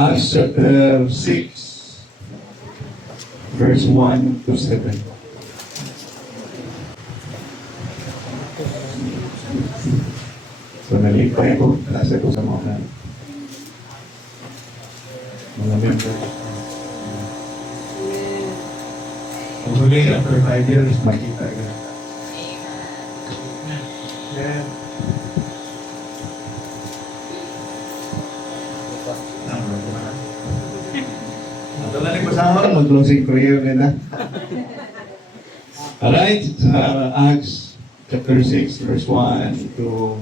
Acts chapter 6, verse 1 to 7. So nalipay ko, nasa ko sa mga member. Pag huli, after 5 years, makita ka. Amen. Dalaling pasahon, mag-closing prayer nila. Alright, Acts chapter 6, verse 1 to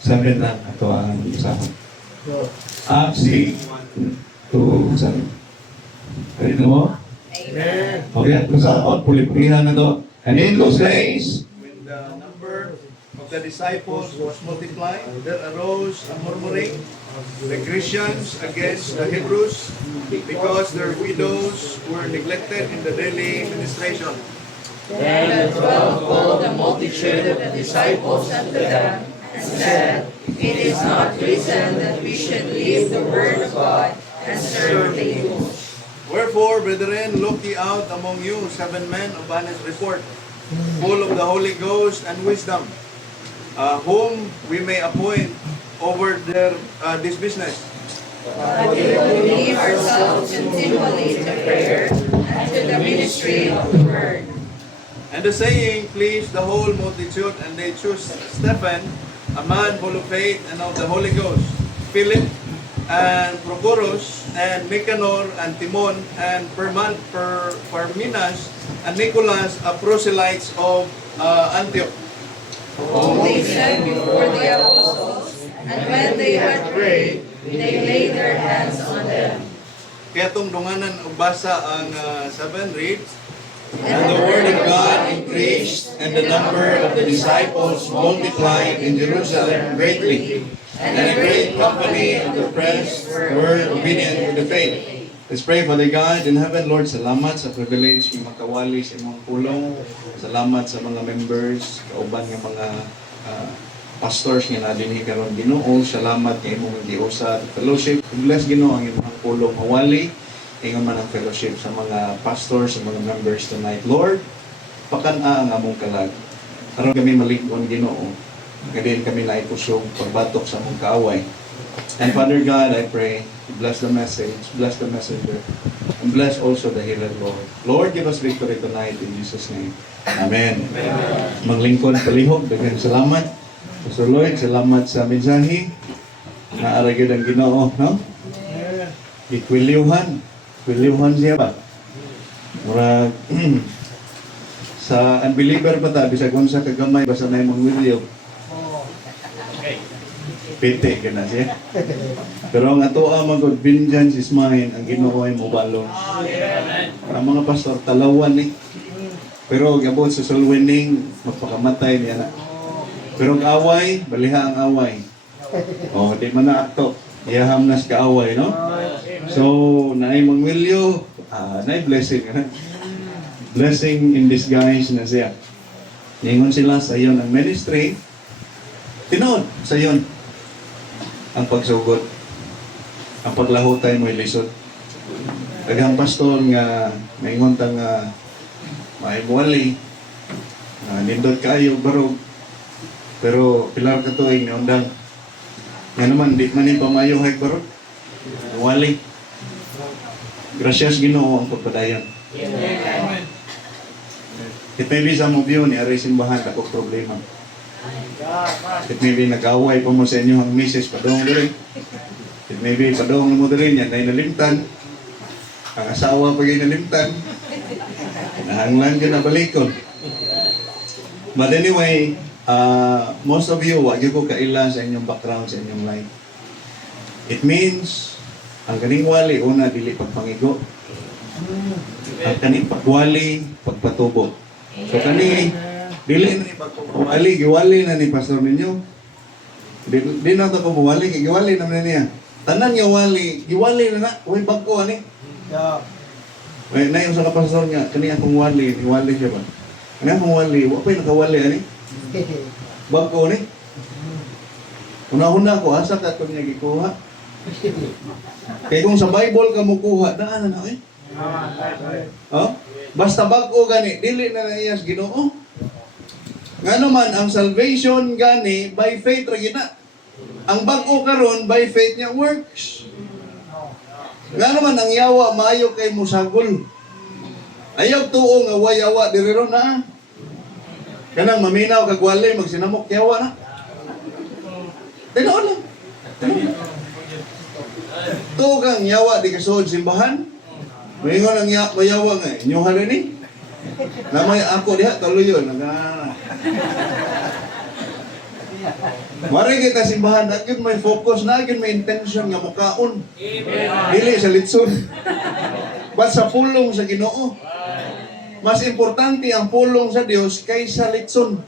7 lang. Ito ang usapan. Acts 6 to 7. Pwede mo? Amen. Okay, usapan, puliprihan na to. And in those days, When the number of the disciples was multiplied, there arose a murmuring, the Christians against the Hebrews, because their widows were neglected in the daily ministration. Then the 12 called the multitude of the disciples unto them, and said, It is not reason that we should leave the word of God and serve tables. Wherefore, brethren, look ye out among you 7 men of honest report, full of the Holy Ghost and wisdom, whom we may appoint over this business. But we will leave ourselves continually to prayer and to the ministry of the word. And the saying pleased the whole multitude, and they chose Stephen, a man full of faith and of the Holy Ghost, Philip, and Prochorus, and Nicanor, and Timon, and Parmenas, and Nicholas, a proselytes of Antioch. Whom they set before the apostles, and when they had prayed, they laid their hands on them. Kaya itong dunganan o basa ang 7 reads, And the word of God increased, and the number of the disciples multiplied in Jerusalem greatly, and a great company of the priests were obedient to the faith. Let's pray. Father God in heaven, Lord, salamat sa privilege ng makawali sa imong pulong. Salamat sa mga members, kauban ng mga pastors nga nadinhi karon Ginoo. Salamat kay imong giusa fellowship. Bless Ginoo ang imong pulong mawali. Ingon man ang fellowship sa mga pastors, sa mga members tonight. Lord, pakana ang among kalag. Aron kami malig-on Ginoo. Kadin kami naikusog pagbatok sa among kaaway. And Father God, I pray, bless the message, bless the messenger, and bless also the healer, Lord. Lord, give us victory tonight in Jesus' name. Amen. Maglingkod palihog, daghang salamat. So Lord, salamat sa mensahe. Naaragid ang Ginoo, no? Ikwilyuhan. Ikwilyuhan siya ba? Murag, sa unbeliever ba ta, bisag unsa kagamay, basta na yung wilyo. Piti ka na siya. Pero ang ato ang mag vengeance is mine, ang Ginoo ay mobalo. Ang mga pastor, talawan ni. Pero gabot sa soul winning, magpakamatay niya na. Pero ang away, baliha ang away. O, di man na ato. Iyaham na sa kaaway, no? So, naay mangwilyo, naay blessing. Blessing in disguise na siya. Ningon sila sa iyon ang ministry. Tinood sa iyon ang pagsugod. Ang paglahutay mo ilisod. Daghang pastor nga maingon ta nga maibuwali, nindot kayo barog. Pero pilar ka tuig ni undang. Nga naman, di man yung pamayo hay barog. Wali. Gracias Ginoo ang pagpadayon. Amen. It may be some of you ni aray simbahan ako problema. It may be nag-away pa mo sa inyo ang misis padong diri. It may be padong mo diri niya na nalimtan. Ang asawa pag nalimtan. Nahanglan ka na balikon. But anyway, most of you, wag ko kaila sa inyong background, sa inyong life. It means, ang kaning wali, una, dili pagpangigo. Ang kaning pagwali, pagpatubo. So kani, dili na ni pagpawali, giwali na ni pastor ninyo. Di na ito pumawali, giwali na niya. Tanan nga wali, giwali na na, uy, bagko, ani? May na yung sa kapastor nga, kani akong wali, giwali siya ba? Kani akong wali, wapay nakawali, ani? Bagko, ani? Una-una ko, asa ka ito niya gikuha? Kaya kung sa Bible ka mukuha, daan na eh. Oh? Basta bag-o gani, dili na naiyas Ginoo. Nga naman, ang salvation gani, by faith ra gina. Ang bag-o karon by faith niya works. Nga naman, ang yawa, maayo kay musagol. Ayaw tuo nga wayawa, diri ron na. Kanang maminaw, kagwali, magsinamok, yawa na. Tinoon lang. Tuo kang yawa, di kasuod simbahan. Mayingon ang mayawa nga, inyuhan rin eh. Namay ako diha, talo yun. Mari kita simbahan, agad may focus na, agad may intention nga mukaon. Dili sa litson. But sa pulong sa Ginoo. Mas importante ang pulong sa Dios kaysa litson.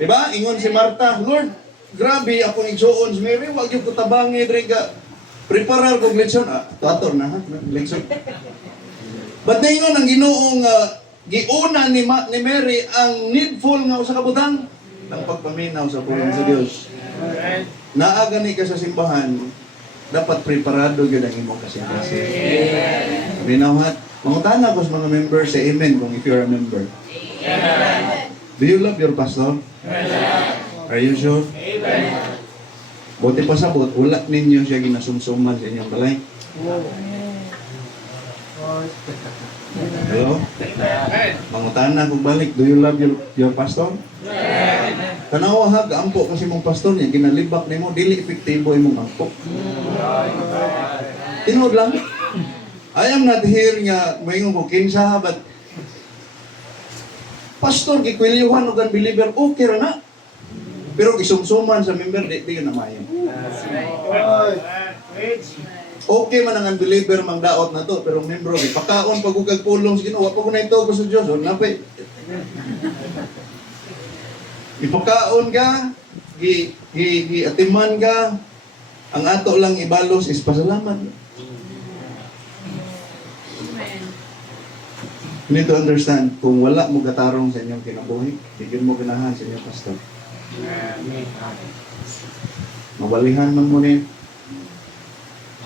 Diba? Ingon si Marta, Lord, grabe akong igsuon si Mary, wag yung kutabangi, Driga. Preparar kong litson. Tuator na ha, litson. But ingon ang Ginoong giuna ni Mary ang needful nga usa ka butang ng pagpaminaw sa pulong sa Dios. Naa gani ka sa simbahan, dapat preparado gyud ang imong kasing-kasing. Binawhat. Mangutana ko sa mga members sa amen kung if you're a member. Do you love your pastor? Are you sure? Buti pa sabot, wala ninyo siya ginasumsuman sa inyong balay. Hello? Mangutana kung balik, do you love your pastor? Tanawa ha, gaampo kasi mong pastor niya, ginalibak nimo, dili epektibo imong angkop. Tinood lang. I am not here nga mayingon ko kinsa ha, but pastor gikwilyuhan og ang believer okay ra na. Pero gisumsuman sa member di na mayo. Okay man ang unbeliever mangdaot na to, pero membro gipakaon pag ug pulong sa Ginoo, pag na ito ko sa Dios, napay. Ipakaon ka, atiman ka, ang ato lang ibalos is pasalamat. You need to understand, kung wala mo gatarong sa inyong kinabuhi, bigyan mo ganahan sa inyong pastor. Mabalihan man mo ni,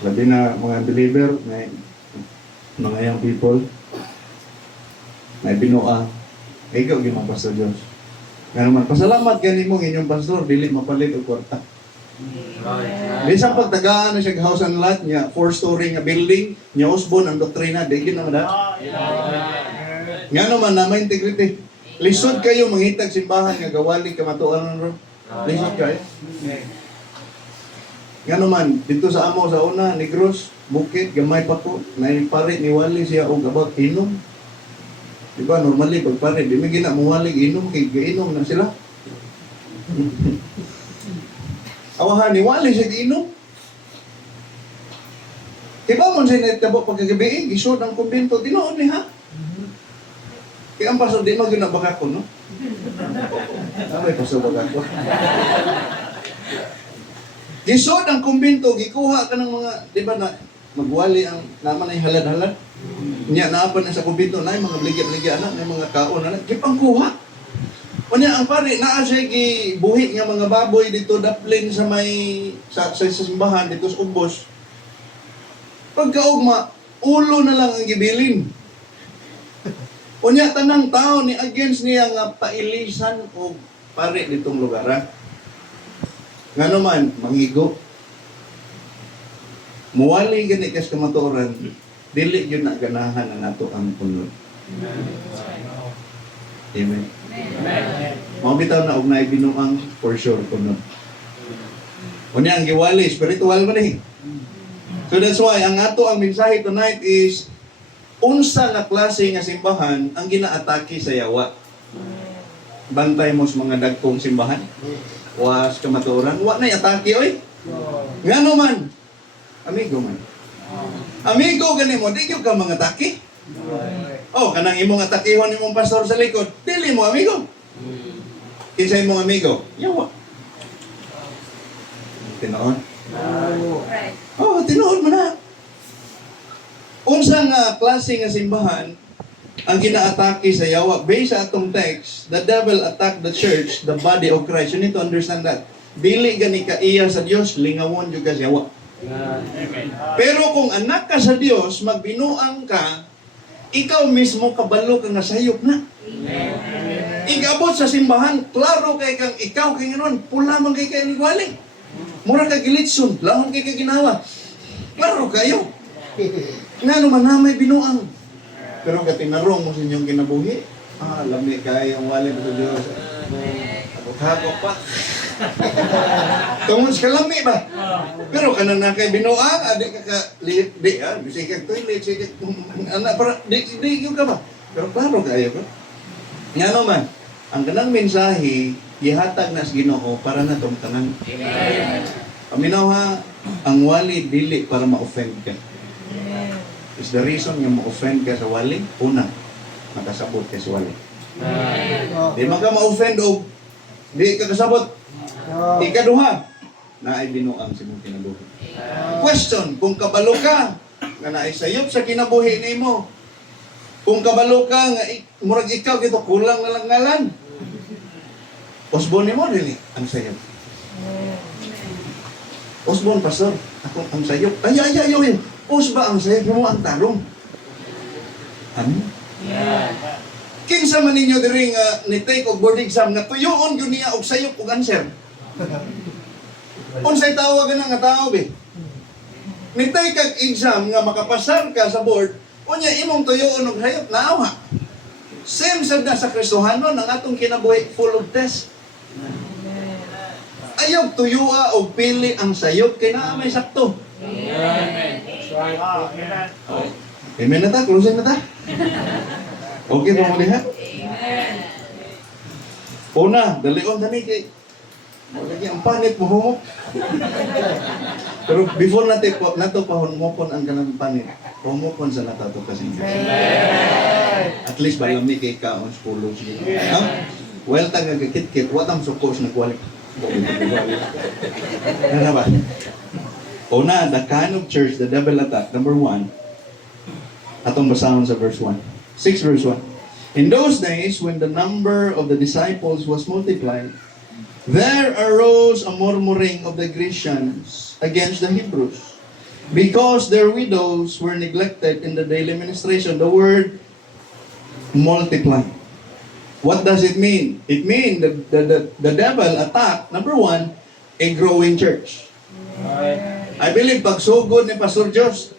labi na mga believer, may mga young people, may binuang, ikaw ginang pastor Diyos. Kaya naman, pasalamat gani mo inyong pastor, dili mapalit o kwarta. Bisang pagtagaan na siya house and lot niya, 4-story nga building, niya usbon ang doktrina, di gina na. Nga naman na may integrity. Lisod kayo mangitag simbahan nga gawali kamatuan ron. Lisod kayo. Nga naman, dito sa amo sa una, Negros, Bukid, gamay pa ko, naipari ni Wali siya og about inom. Diba, normally, pag pare, di may ginamuwalig inom, kay inom na sila. Awahan ni Wali siya inom. Diba mo siya natabo pagkagabi, gisod ang kumbento, tinoon ni ha? Kaya ang pasod, di mag-ginabaka ko, no? May pasod baka ko. Gisod ang kumbento, gikuha ka ng mga, di ba na, magwali ang naman ay halad-halad. Niya, naapan na sa kumbento, na mga bligya-bligya na, na mga kaon na, kipang kuha. O niya, ang pare, naa siya gibuhi nga mga baboy dito, daplin sa may, sa simbahan, dito sa ubos. Pagkaugma, ulo na lang ang gibilin. O niya, tanang tao ni against niya nga pailisan o pare ditong lugar, ha? Nga naman, mangigo. Muwali gani kas kamatuoran, dili yun na ganahan na nato ang punod. Amen. Mga bitaw na og naay binuang for sure punod. O niya, ang giwali, spiritual man eh. So that's why, ang ato ang mensahe tonight is, unsa nga klase nga simbahan ang ginaatake sa yawa. Bantay mo sa mga dagkong simbahan. Was kamatuoran, wa na atake oy. Ngano man? Amigo man. Amigo gani mo, di gyud ka mga atake. Oh, kanang imong atakehon imong pastor sa likod, dili mo amigo. Kinsa imong amigo? Yawa. Tinoon? Oh, tinoon mo na. Unsa nga klase nga simbahan ang ginaatake sa yawa? Based sa atong text, the devil attacked the church, the body of Christ. You need to understand that. Dili gani ka iya sa Dios, lingawon jud ka sa yawa. Pero kung anak ka sa Dios, magbinuang ka, ikaw mismo kabalo ka nga sayop na. Igabot sa simbahan, klaro kay kang ikaw kay ngayon, pula man kay kay nigwali. Mura ka gilitson, lahon kay kay ginawa. Klaro kayo. Nga naman na may binuang. Pero katinarong mo sa inyong kinabuhi, lami kayo ang wali sa Diyos. Abot-hagok pa. Tungod sa lami ba? Pero kanang na kay binuang, adik ka bisikag toilet, sikag, anak, para, di yung ka ba? Pero klaro kayo ba? Nga naman, ang kanang mensahe, ihatag na sa Ginoo para na itong tanan. Paminaw ha, ang wali dili para ma-offend ka. Is the reason nga ma-offend ka sa wali, una, makasabot ka sa wali. Di man ka ma-offend o di ka kasabot. Ikaduha, na ay binuang si mong kinabuhi. Question, kung kabalo ka, nga naisayop sa kinabuhi ni mo, kung kabalo ka, nga murag ikaw, kito kulang na lang ngalan. Osbon ni mo, dili, ang sayop. Osbon, pastor, ako ang sayop. Ay, Os ba ang sayop mo ang talong? Ano? Kinsa man ninyo diri nga ni-take og board exam nga tuyoon gyud niya og sayop og answer. Unsay tawag na nga tao be? Ni-take kag exam nga makapasar ka sa board, unya imong tuyoon og sayop naawa. Same sad na sa Kristohanon ang atong kinabuhi full of test. Ayaw tuyua og pili ang sayop kay naa may sakto. Amen. Amen na ta, closing na ta. Okay ba mo diha? Una, dalion tani kay lagi ang panit mo humok. Pero before nato pahumokon ang kanang panit, humokon sa natato kasi. At least balami kay kaon sa pulong sige. Well, taga kikit-kit, watang sukos na kwalik. Ano ba? Una, the kind of church the devil attacked, number 1, atong basahon sa verse 1. 6 verse 1. In those days, when the number of the disciples was multiplied, there arose a murmuring of the Grecians against the Hebrews, because their widows were neglected in the daily ministration. The word multiply. What does it mean? It means that the devil attacked, number 1, a growing church. I believe pagsugod ni Pastor Diyos,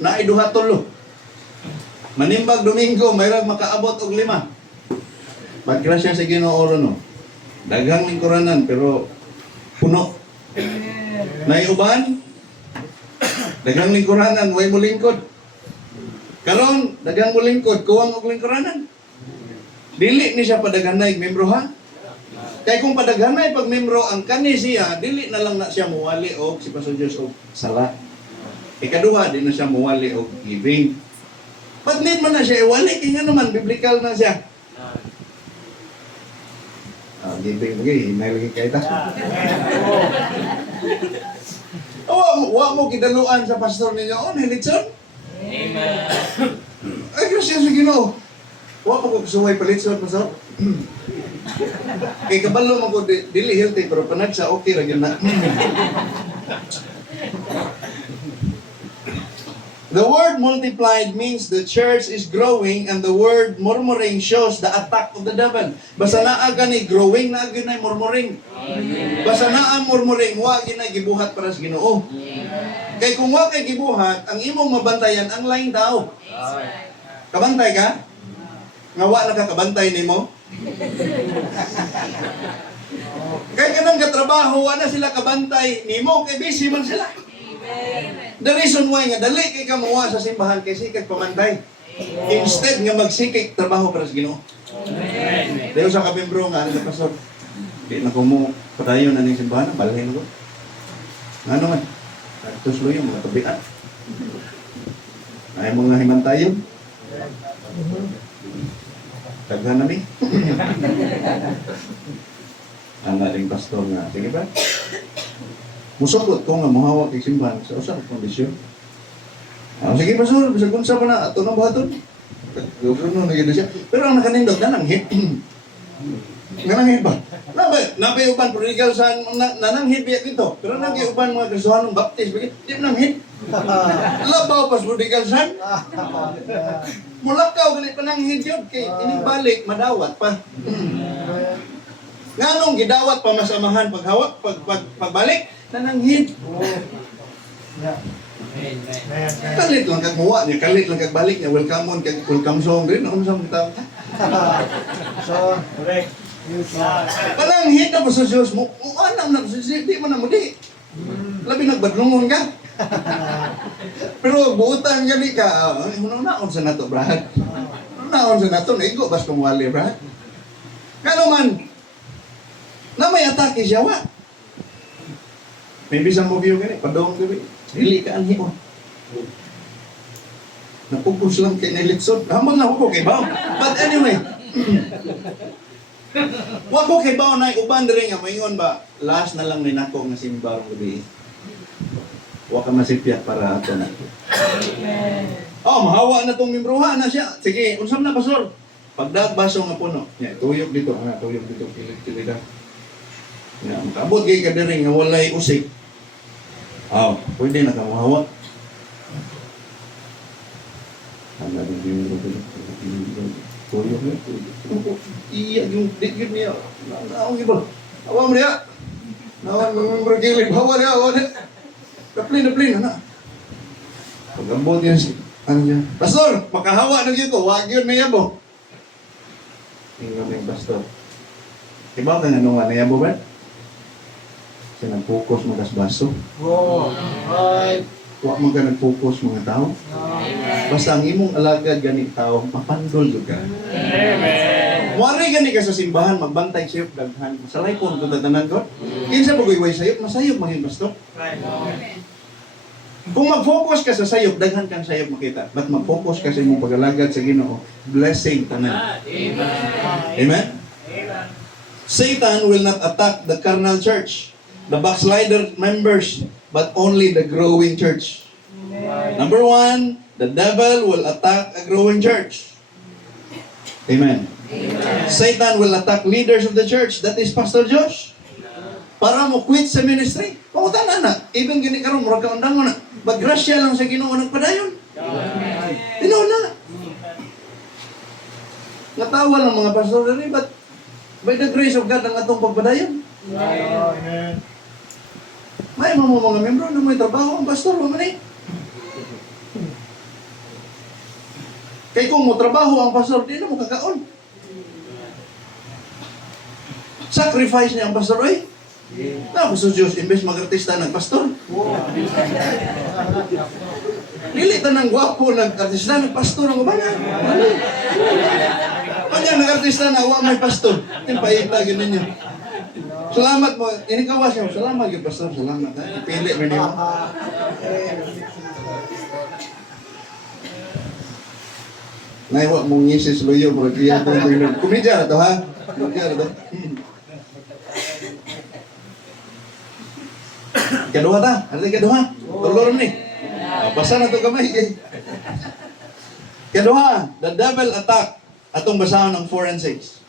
na iduha tulo. Manimbag Domingo, mayroong makaabot og 5. Pagkrasya sa Ginoo no. Daghang lingkuranan pero puno. Naiuban, daghang lingkuranan, way mo lingkod. Karon, daghang mo lingkod, kuwang og lingkuranan. Dili ni siya padaghanay membro ha. Kaya kung padaghanay pag membro ang kani siya, dili na lang na siya muwali og si Pastor Diyos og sala. Ikaduha, di na siya muwali og giving. Pag need man na siya, iwali, kaya nga naman, biblical na siya. Giving lagi, may lagi kayo ta. Wa mo kidaluan sa pastor ninyo, Nelitson? Amen. Ay, Christian sa Ginoo. Wa ko kusuway palitson, pastor. Kay kabalo man ko dili healthy pero panagsa okay ra gyud na. The word multiplied means the church is growing, and the word murmuring shows the attack of the devil. Basta naa gani growing na gyud nay murmuring. Basta naa murmuring wa gyud nay gibuhat para sa Ginoo. Kay kung wa kay gibuhat, ang imong mabantayan ang laing tao. Kabantay ka? Nga wa nakakabantay nimo? Kaya kanang katrabaho, wala sila kabantay nimo, kay busy man sila. The reason why nga, dali kay kamuha sa simbahan, kay sikag pamantay. Instead nga magsikig trabaho para sa Ginoo. Dahil sa kabembro nga, ano pastor, di na kumu, padayon na ng simbahan, balhin ko. Ano man, nagtuslo yung mga tabian. Ay mga himantayon. Daghan na ni. Ang ating pastor nga. Sige ba? Musukot ko nga mahawak ng simbahan sa usang kondisyon. Sige pastor, bisag kung sa pa na, ito na buhaton. Gawin na siya. Pero ang nakanindot na lang, Nananghid ba? Nabay uban prodigal son nananghid biya dito. Pero nagi uban mga Kristohanong baptist bigit di nanghid. Labaw pas prodigal son. Mulakaw gali pananghid yun kay ining balik madawat pa. Nganong gidawat pa masamahan paghawak pagbalik nananghid. Kalit lang kag muwa niya, kalit lang kag balik niya, welcome on kag welcome song rin, ano sa mga So, correct. pananghid na pa sa Diyos mo, anam na sa Diyos, di mo na mo di. Labi nagbadlungon ka. Pero buutan gani ka, naon sa nato, brad. Naon sa nato, naigo bas kumwali, brad. Kano man, na may atake siya, wa. May bisang mo view gani, padong gabi. Dili ka anhi mo. Napukus lang kay nilitsod. Hamang na ako kay Bao. But anyway, wako kay Bao na uban diri nga maingon ba, last na lang ni nako nga simbarong gabi. Wa ka masipya para ato na. Oh, mahawa na tong membroha na siya. Sige, unsam na pastor? Pagdag baso nga puno. Ya, tuyok dito, tuyok dito kilig-kilig. Ya, makabot kay ka diri nga walay usik. Pwede na ka mahawa. Ang lagi din tuyok na. Iya yung dikit niya. Naong iba. Awa mo niya. Nawan mo kilig. Hawa niya. Hawa niya. Naplin na. Pag-ambot yun si, Pastor, makahawa na yun ko, wag yun na yabo. Tingnan yung pastor. Iba ka nga nung na yabo ba? Siya nag-focus magas baso. Oh, right. Huwag mo ka nag-focus mga tao. Basta ang imong alagad gani tao, mapandol ka. Amen. Wari gani ka sa simbahan, magbantay sayop, daghan. Salay po, kung tatanan ko. Kinsa po gayway sayop, masayop maging pastor. Right. Kung mag-focus ka sa sayop, daghan kang sayop makita. But mag-focus ka sa imong pag-alagad sa Ginoo, blessing tanan. Amen? Satan will not attack the carnal church, the backslider members, but only the growing church. Number one, the devil will attack a growing church. Amen. Satan will attack leaders of the church, that is Pastor Josh. Para mo quit sa ministry. Pautan na. Even gini karon murag ka undang mo na. Maggrasya lang sa Ginoo nagpadayon. Tinaw na. Natawa lang mga pastor rin, but by the grace of God ang atong pagpadayon. Amen. May mga membro na may trabaho ang pastor, mo man. Kaya kung mo trabaho ang pastor, di na mo kakaon. Sacrifice niya ang pastor, ay. Tapos sa Diyos, imbes mag-artista ng pastor. Dili tanang gwapo nag-artista ng pastor ang ubanan. Kanya nag-artista na wa may pastor. Timpaita yun ninyo. Salamat mo. Inikawas niyo. Salamat yun, pastor. Salamat. Pili mo niyo. Naiwa mong ngisis loyo. Kumidya na to, ha? Kumidya na to. Kaduha ta? Ano yung kaduha? Tulor ni. Basa na to kamay. Kaduha, the devil attack. Atong basahan ng 4 and 6.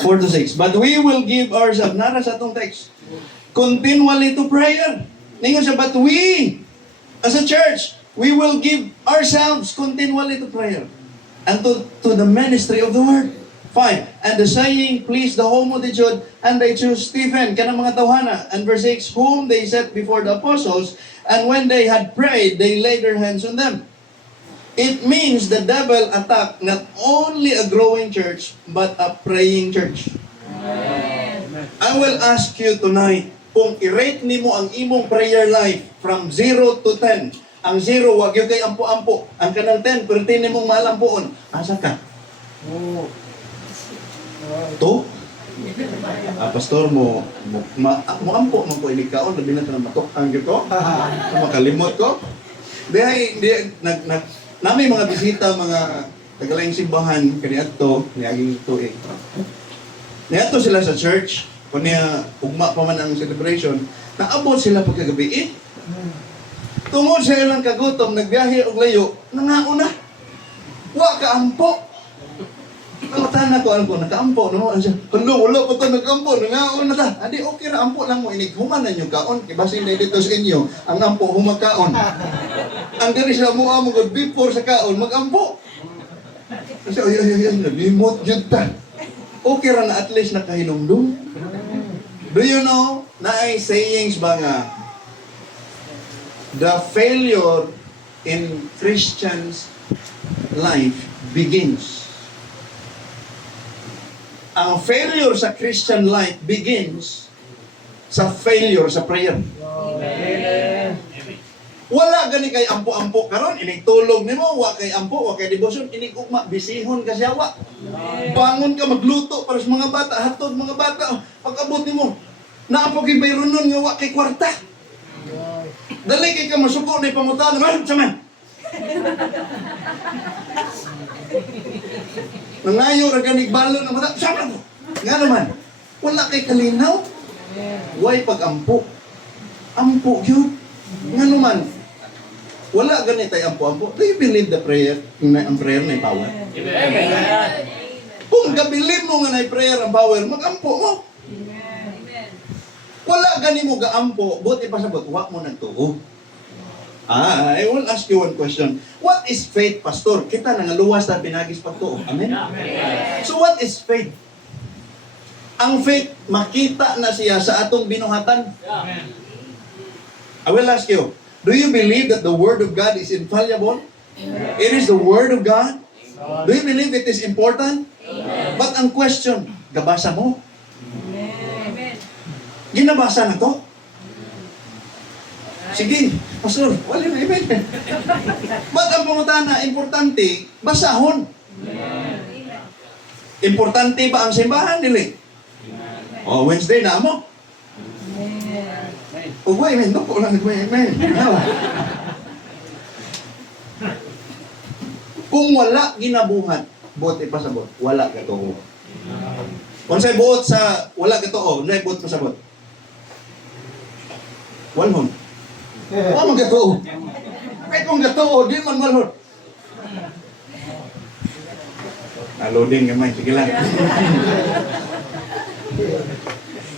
4 to 6. But we will give ourselves, nara sa atong text, continually to prayer. Ningon siya, but we, as a church, we will give ourselves continually to prayer and to the ministry of the word. 5. And the saying pleased the whole multitude, and they chose Stephen, kanang mga tawhana. And verse 6, whom they set before the apostles, and when they had prayed, they laid their hands on them. It means the devil attacked not only a growing church, but a praying church. I will ask you tonight, kung i-rate nimo ang imong prayer life from 0 to 10, ang 0, wag yung kay ampo-ampo. Ang kanang 10, pertin nimong malampuon. Asa ka? To? Pastor mo ampo mo ko inikaon labi na tanang matok-ang gyud ko. Makalimot ko. Nami mga bisita, mga tagalayng simbahan kaniadto niaging tuig. Niadto sila sa church kunya ugma pa man ang celebration, naabot sila pagkagabi. Tungod sa ilang kagutom, nagbiyahe og layo, nangauna. Wa ka ampo. Pangutana ko, ano ko, nakaampo, no? Ano siya, hello, wala pa ito, nakaampo, nangaon na ta. Adi, okay ra, ampo lang mo, inig, humanan yung kaon, kibasing na dito sa inyo, ang ampo, humakaon. Ang diri sila mo, good before sa kaon, mag-ampo. Kasi, ay, nabimot yun ta. Okay ra na at least nakahinumdum. Do you know, na ay sayings ba nga, the failure in Christians' life begins. Ang failure sa Christian life begins sa failure sa prayer. Amen. Wala gani kay ampo-ampo karon, ining tulog nimo, wa kay ampo, wa kay devotion, ining ugma bisihon ka siya wa. Bangon ka magluto para sa mga bata, hatod mga bata, pag-abot nimo, naapog kay bayron nun nga wa kay kwarta. Dali kay ka masuko na ipamutan, man sa man. Nangayo ra ganig balon ng mata, sama ko. Nga naman, wala kay kalinaw. Way pag-ampo. Ampo yun. Nga naman, wala ganit ay ampo-ampo. Do you believe the prayer? Ang prayer na power? Amen. Kung gabilib mo nga na prayer ang power, mag-ampo mo. Wala gani mo ga-ampo, buti pa sa wa mo nagtuo. I will ask you one question. What is faith, Pastor? Kita na nga luwas na pinagis pagtuo. Amen? So what is faith? Ang faith, makita na siya sa atong binuhatan. I will ask you, do you believe that the Word of God is infallible? It is the Word of God? Do you believe it is important? But ang question, gabasa mo? Ginabasa na to? Sige, Pastor, wala na, amen. But ang pangutana, importante, basahon. Importante ba ang simbahan, dili? O, Wednesday na mo? O, amen, no po lang, amen. Kung wala ginabuhat, bote pasabot, wala katoo. Kung sa'y buot sa wala katoo, na'y buot pasabot. Walhon. Wala man gatoo. Kahit kung gatoo, di man walhon. Loading gamay, sige lang.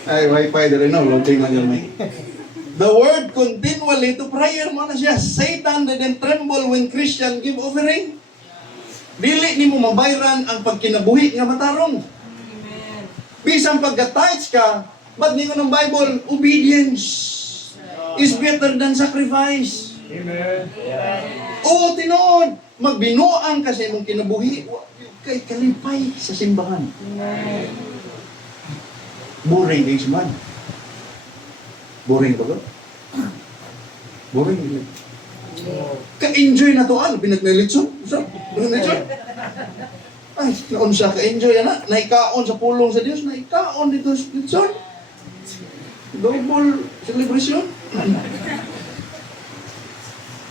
Ay, wifi na rin, no? Loading lang gamay. The word continually to prayer mo na siya. Satan didn't tremble when Christian give offering. Dili ni mo mabayran ang pagkinabuhi nga matarong. Bisan pagka-tithes ka, ba't ni ko ng Bible, obedience is better than sacrifice. Amen. Oo, tinood. Magbinuang kasi mong kinabuhi, kay kalipay sa simbahan. Boring is man. Boring ba ko? Boring. Ka-enjoy na to, ano? Pinagnalitson? Saan? Pinagnalitson? Ay, naon siya ka-enjoy, ana? Naikaon sa pulong sa Diyos, naikaon dito sa litson. Double celebration.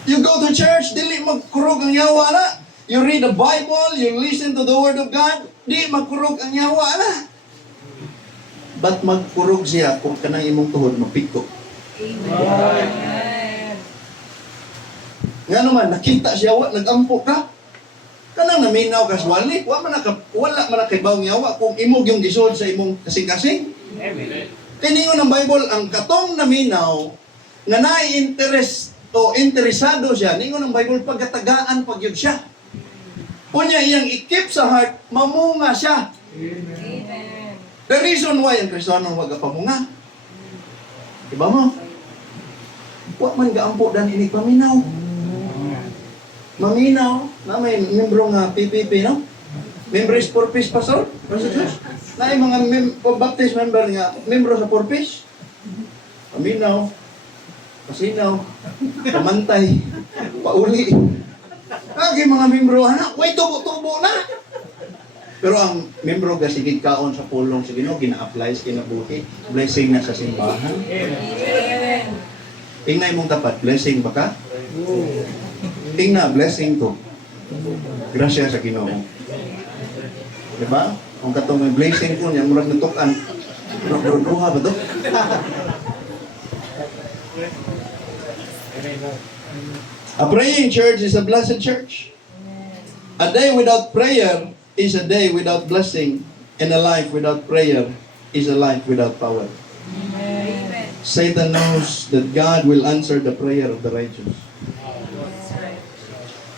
You go to church, dili magkurog ang yawa na. You read the Bible, you listen to the Word of God, di magkurog ang yawa na. Ba't magkurog siya kung kanang imong tuhod mapiko? Nga naman, nakita siya, nag-ampo ka. Kanang naminaw ka swali, wala man nakibawang yawa kung imog yung gisod sa imong kasing-kasing. Tiningon ng Bible, ang katong naminaw, nga nai-interest o interesado siya, ningon ng Bible, pagkatagaan pagyud siya. Kunya iyang ikip sa heart, mamunga siya. Amen. The reason why ang Kristiyanong wag pamunga. Diba mo? Wa man gaampo dan ini paminaw. Maminaw, na may membro nga PPP, no? Members for Peace, Pastor? Pastor? Na mga Baptist member nga, membro sa for Peace. Paminaw, pasinaw, pamantay, pauli. Kagi mga membro, anak, way tubo-tubo na. Pero ang membro ga sige kaon sa pulong sa Ginoo, gina-apply sa kinabuhi, blessing na sa simbahan. Amen. Tingnan mong tapat, blessing ba ka? Tingnan, blessing to. Grasya sa Ginoo. Diba? Kung katong blessing ko niya, murag natukan. Ruha ba to? A praying church is a blessed church. A day without prayer is a day without blessing, and a life without prayer is a life without power. Amen. Satan knows that God will answer the prayer of the righteous. That's right.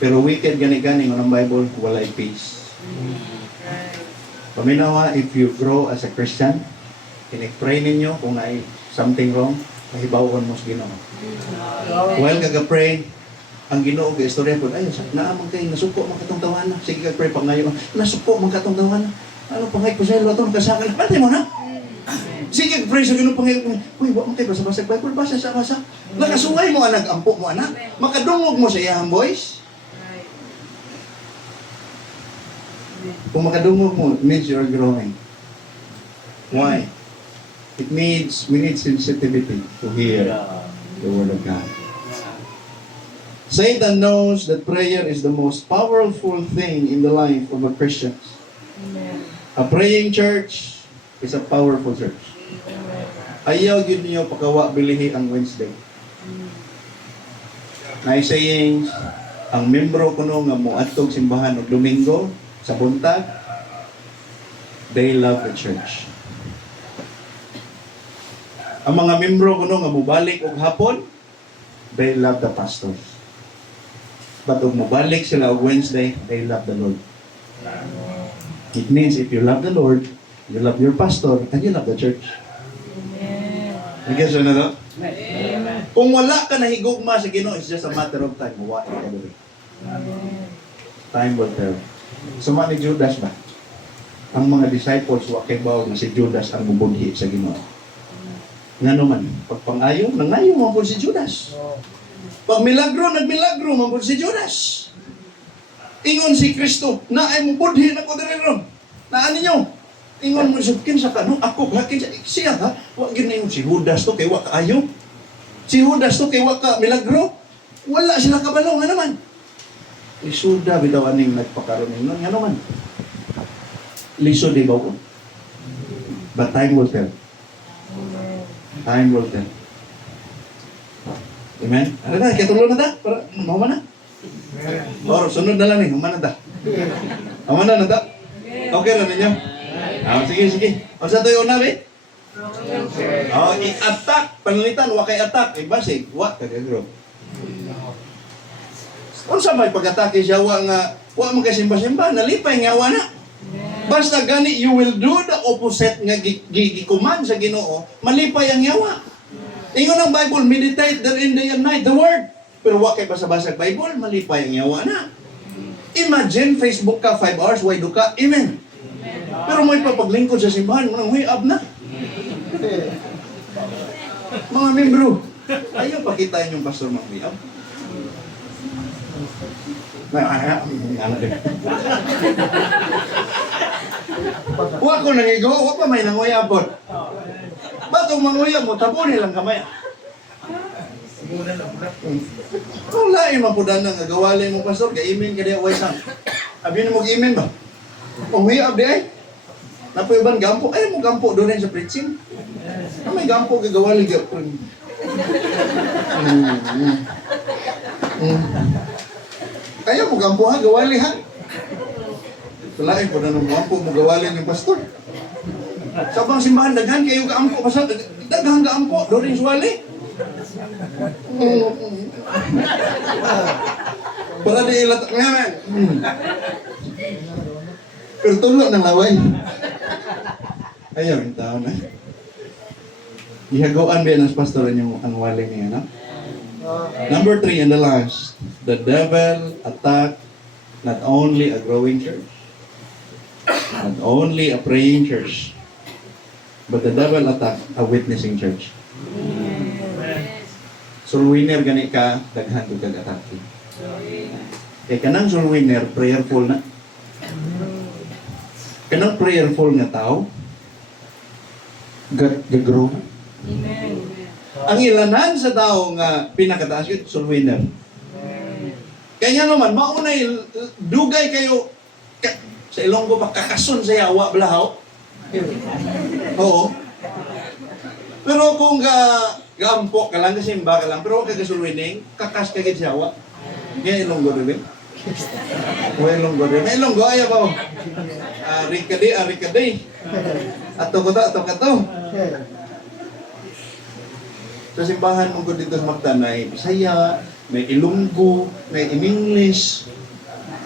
Pero wicked gani-gani ng Bible, walay peace. Right. Paminawa, if you grow as a Christian, pinag-pray ninyo kung ay something wrong, mahibawon mo sa Ginoo. While kaga-pray, ang Ginoo ga istorya po, ay, naamang kayo, nasuko man katong tawanan. Sige kag-pray pa ngayon, nasuko man katong tawanan. Ano pa ngayon ko sa ilo, itong kasakan. Pantay mo na. Sige kag-pray sa Ginoo pa ngayon. Uy, wak mo kayo basa-basa Bible, basa sa basa. Nakasungay mo anak, ampo mo anak. Makadungog mo sa iyahang voice. Right. Kung makadungog mo, it means you're growing. Why? It means we need sensitivity to hear the Word of God. Satan knows that prayer is the most powerful thing in the life of a Christian. Amen. A praying church is a powerful church. Ayaw yun niyo pagkawa bilihi ang Wednesday. Na saying, ang membro ko nga mo atog simbahan og Domingo sa buntag, they love the church. Ang mga membro ko nga mubalik og hapon, they love the pastors. But kung mubalik sila og Wednesday, they love the Lord. It means if you love the Lord, you love your pastor, and you love the church. Amen. Nagkasa na to? Amen. Kung wala ka na higugma sa Ginoo, it's just a matter of time. Mawain ka doon. Time will tell. Suma ni Judas ba? Ang mga disciples, wakay baw na si Judas ang bubudhi sa Ginoo. Nga naman, pagpangayo, nangayo man po si Judas. Pag milagro, nagmilagro man po si Judas. Ingon si Kristo, na ay mo budhi na ko diri ron. Naan ninyo? Ingon mo sa kinsa ka, no? Ako, kinsa, siya ha? Wag ginayon si Judas to, kay wak ayo. Si Judas to, kay wak ka milagro. Wala sila kabalo, nga naman. Lisuda, bitaw aning nagpakaroon nun, nga naman. Lisod, di ba ko? But time will tell. Time will tell. Amen? Ano na, katulo na ta? Para, mahuman na? Or, sunod na lang eh, human na ta. Human na ta? Okay na ninyo? Sige, sige. O sa tayo na, eh? I-attack, panalitan, wakay attack. Basig, wak, kagagro. Kung sa may pag-atake siya, wak nga, wak mo kay simba-simba, nalipay nga na. Basta gani, you will do the opposite nga gikuman sa Ginoo, malipay ang yawa. Ingon ang Bible, meditate therein day and night, the Word. Pero wak kay basa-basa Bible, malipay ang yawa na. Imagine, Facebook ka 5 hours, why do ka? Amen. Pero may papaglingkod sa simbahan, manang huy up na. Mga membro, ayaw pakitain yung pastor mang huy up. Huwag ko nangigo, huwag pa may nanguyab po. Ba't kung manguyab mo, tapunin lang kamay. Kung lain mapudan na nga gawalin mo, pastor, ka-imin ka diya, waisan. Abi na mo imin ba? Kung huyab di ay, napuyaban gampo, ay mo gampo doon rin sa preaching. May gampo gagawalin ka. Kaya mo gampo ha, gawali ha. Sulain po na ng gampo mo gawalin yung pastor. Sa bang simbahan, daghan kayo gaampo, pastor, daghan gaampo, doon rin suwali. Para di ilat ngayon. Pero tulog ng laway. Ayaw, yung tao na. Ihagawan ba ng pastor yung ang waling niya, no? Number 3 and the last, the devil attacked not only a growing church, not only a praying church, but the devil attacked a witnessing church. Soul winner gani ka, daghan ko kag-atake. Kaya kanang soul winner, prayerful na. Kanang prayerful nga tao, gag-grow. Amen. Ang ilanan sa tao nga pinakataas yun, soul winner. Kaya naman, maunay, dugay kayo, sa Ilonggo pa, kakason sa yawa, blahaw. Oo. Pero kung gaampo ka lang, kasimba ka lang, pero huwag ka soul winning, kakas ka sa yawa. Kaya Ilonggo rin. May lunggo rin. May lunggo, ayaw ba? Arikadi. Ato ko to. Sa simbahan mo ko dito sa Magtanay, Bisaya, may Ilonggo, may in English.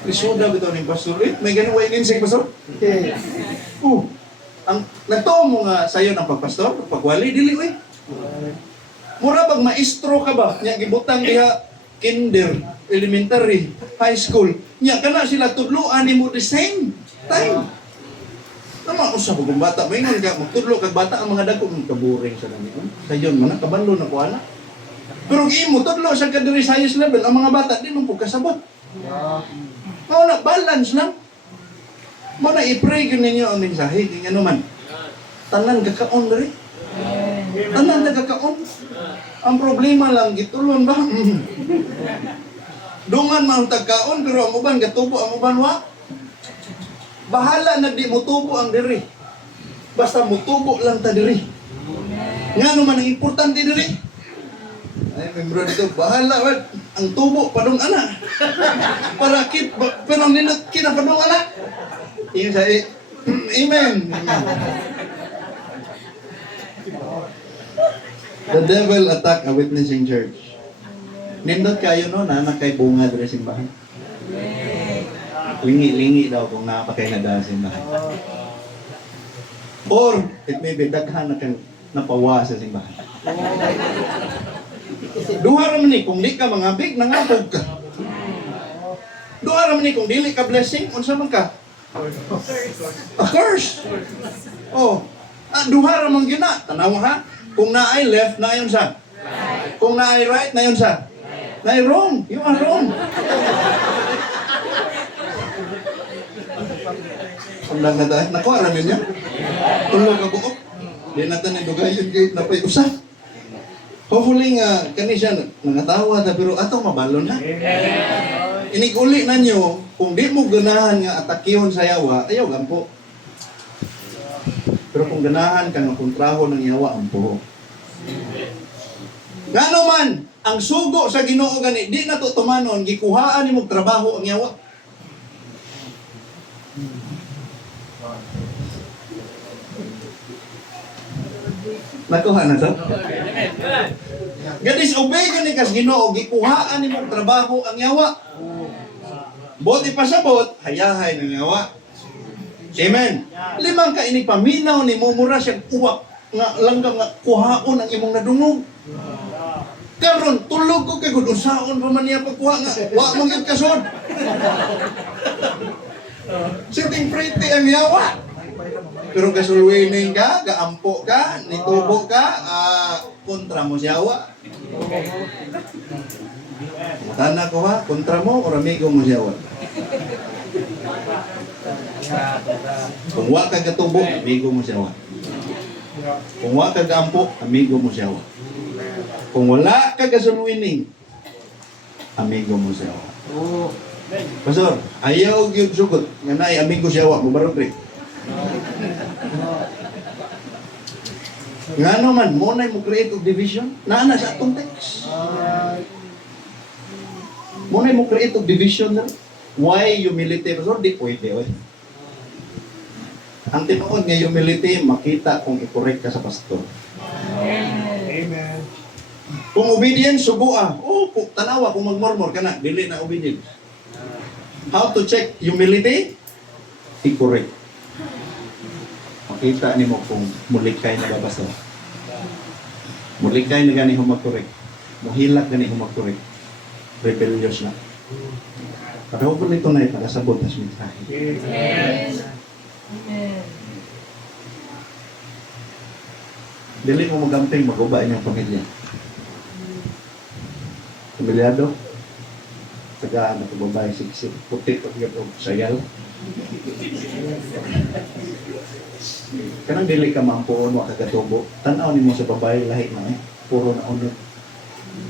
Isuda bitaw ni pastor. May ganun way insig pastor? Ang nagtuo mo nga sayo ng pagpastor, pagwali dili oy. Mura pag maestro ka ba? Nya gibutang diha kinder, elementary, high school. Nya kana sila tudloan nimo the same time. Tama usab kung bata, maingon ka magtudlo kag bata ang mga dagko kaburing sa nami. Sayon man kabalo na ko ana. Pero imo tudlo sa kadiri science level ang mga bata di mo kasabot. Mao na balance lang. Mao na i-pray gyud ninyo ang mensahe kung ano man. Tanan kakaon diri. Tanan kakaon. Ang problema lang gitulon ba? Dungan man tagkaon pero ang uban gatubo ang uban wa. Bahala na di mo tubo ang diri. Basta mo tubo lang ta diri. Nga naman ang importante diri. Ay, membro dito, bahala wad. Ang tubo padung ana. Para pero ninot kina padung ana. Iyo sa Amen. The devil attack a witnessing church. Nindot kayo no na kay bunga diri simbahan. Lingi-lingi daw kung nakapakay na dahil simbahan. Or, it may be daghan na kang napawa sa simbahan. Duha raman ni, kung di ka mangabig, nangabog ka. Duha raman ni, kung dili ka blessing, unsa man ka? A curse. Oh, duha raman yun na. Tanawa ha? Kung naay left, nayon sa? Kung naay right, nayon sa? Naay wrong. You are wrong. Ang lang na dahil, nakuha rin niya. Tulog ka buok. Di natin ni Dugayon kahit napay usap. Hopefully nga, kani siya nangatawa na, pero atong mabalon ha. Iniguli na nyo, kung di mo ganahan nga atakihon sa yawa, ayaw gampo. Pero kung ganahan ka nga kontraho ng yawa, ampo. Nga naman, ang sugo sa Ginoo gani, di na to tumanon, gikuhaan ni mong trabaho ang yawa. Nakuha na to? Gadis obey ka ni kas Ginoo, gikuhaan ni mong trabaho ang yawa. Boti pasabot, hayahay ng yawa. Amen. Limang ka ini paminaw ni mumura siyang uwak nga langgam nga kuhaon ang imong nadungog. Karon tulog ko kay gud unsaon pa man niya pagkuha nga wa mo gyud kasod. Sitting pretty ang yawa. Pero kasulwining ka, gaampo ka, nitubo ka, kontra mo si yawa. Tana ko ha, kontra mo o amigo mo si yawa. Kung wa ka gatubo, amigo mo si yawa. Kung wa ka gaampo, amigo mo si yawa. Kung wala ka kasulwining, amigo mo si yawa. Pastor, ayaw gyud sugot nga naay amigo si yawa, mubarog rin. Nga naman, mo na mo create of division? Naana sa atong text. Mo na mo create of division na? Why humility? Pastor, di pwede. Oy. Ang tinuod nga humility, makita kung i-correct ka sa pastor. Amen. Kung obedience, subuha. Oh, tanawa, kung magmurmur ka na, dili na obedience. How to check humility? I-correct. Makita ni mo kung mulikay na babasa. Mulikay na gani humag-correct. Muhilak gani humag-correct. Rebellious na. Pero kung ito na para sa botas mensahe. Amen. Dili mo magamping maguba inyong pamilya. Pamilyado. Tagaan na babae siksik. Puti o sayal. Kanang dili ka mampuon wa kagatubo. Tan-aw nimo sa babae lahi na puro na unod.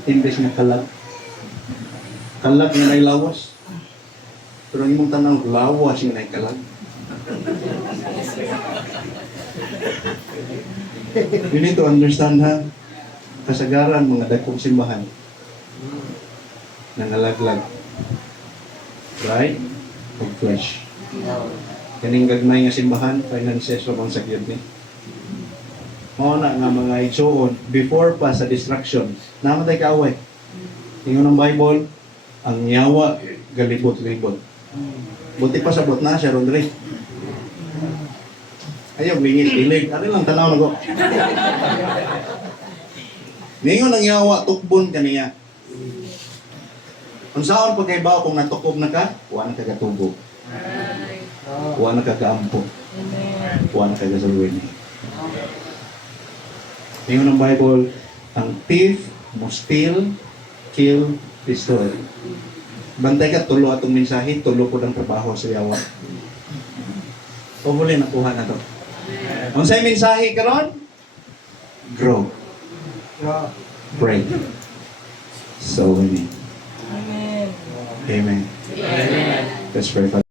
Imbes nga kalag. Kalag nga nay lawas. Pero ang imong tanaw lawas nga nay kalag. You need to understand ha. Kasagaran mga dagkong simbahan. Nangalaglag. right? Ug flesh. Kaning gagmay nga simbahan, finances pa bang sagyod ni. Mao na nga mga igsoon before pa sa destruction, namatay kaaway. Ingon ng Bible, ang yawa galibot-libot. Buti pa sabot na siya ron diri. Ayaw bingit ilig, ano lang tanaw na ko. Ningon ang yawa tukbon kaniya. Unsaon pagkaibaw kung natukob na ka, wa na kagatubo. Wa na kagaampo. Wa na kagasulwin. Ningon ng Bible, ang thief must steal, kill, destroy. Bantay ka, tulo atong mensahe, tulo po ng trabaho sa yawa. O muli, nakuha na to. Kung sa'yo mensahe karon, grow. Pray. So we need. Amen. Let's pray.